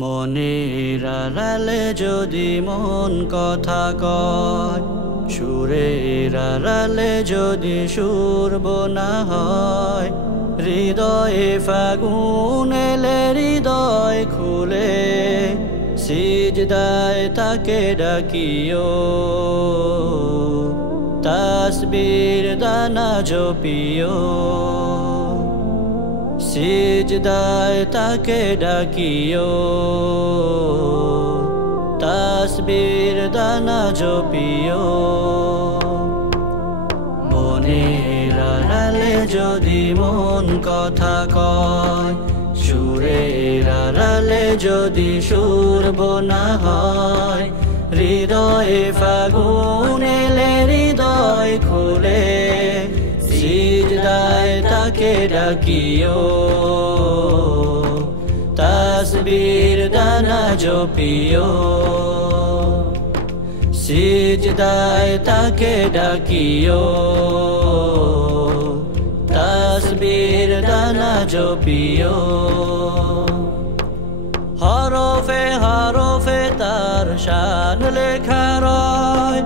মনের আড়ালে যদি মন কথা কয়, সুরের আড়ালে যদি সুর বোনা হয়, হৃদয়ে ফাগুন এলে হৃদয় খুলে সিজদায় তাকে ডাকিও, তাসবির দানা জপিও। সিজদায় তাকে ডাকিও, তাসবির দানা জপিও। মনের আড়ালে যদি মন কথা কয়, সুরের আড়ালে যদি সুর বোনা হয়, হৃদয়ে ফাগুন এলে হৃদয় খুলে সিজদায় তাকে ডাকিও, তাসবির দানা জপিও। সিজদায় তাকে ডাকিও, তাসবির দানা জপিও। হরফে হরফে তার শান লেখা রয়,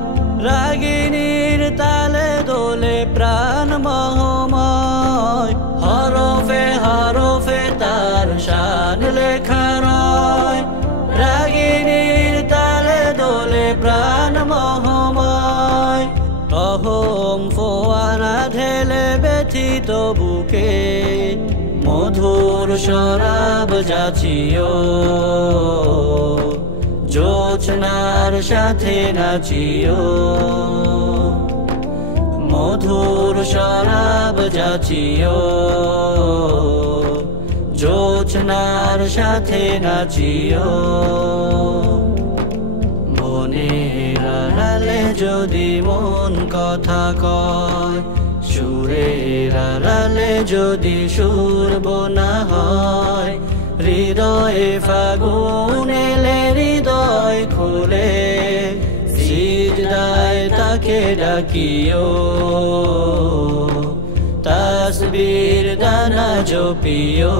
রাগিনীর তালে দোলে প্রাণ মহময়। হরফে হরফে তার শান লেখা রয়, রাগিনীর তালে দোলে প্রাণ মহময়। অহম ফোয়ারা ঢেলে ব্যথিত বুকে মধুর শরাব যাচিও, জোছনার সাথে নাচিও। মধুর শরাব যাচিও, জোছনার সাথে নাচিও। মনের আড়ালে যদি মন কথা কয়, সুরের আড়ালে যদি সুর বোনা হয়, হৃদয়ে ফাগুন এলে হৃদয় খুলে সিজদায় তাকে ডাকিও, তাসবির দানা জপিও।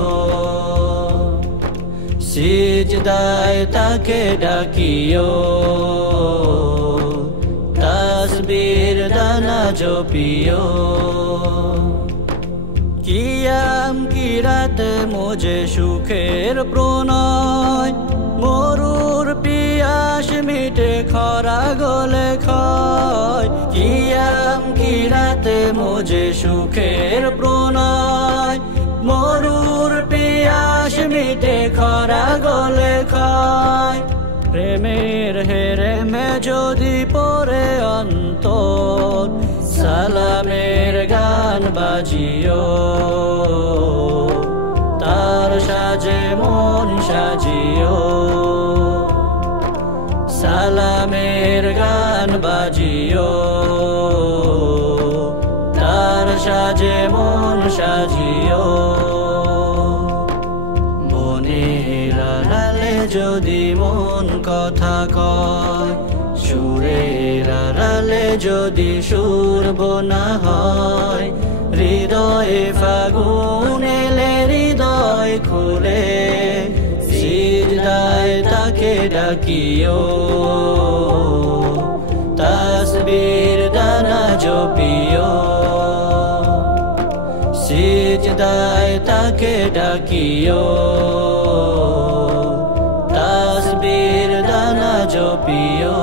সিজদায় তাকে ডাকিও, তাসবির দানা জপিও। কিয়াম কি রাতে মোজে সুখের প্রণয়, মরুর পিয়াস মিটে খরা গলে ক্ষয়। কিয়াম কি রাতে মোজে সুখের প্রণয়, মরুর পিয়াস মিটে খরা গলে ক্ষয়। প্রেমের হেরেমে যদি পড়ে অন্তর, সালামের গান বাজিও, তার সাজে মন সাজিও। সালামের গান বাজিও, তার সাজে মন সাজিও। মনের আড়ালে যদি মন কথা কয়, সুরের আড়ালে যদি সুর বোনা হয়, হৃদয়ে ফাগুন এলে হৃদয় খুলে সিজদায় তাকে ডাকিও, তাসবির দানা জপিও। সিজদায় তাকে ডাকিও, তাসবির দানা জপিও।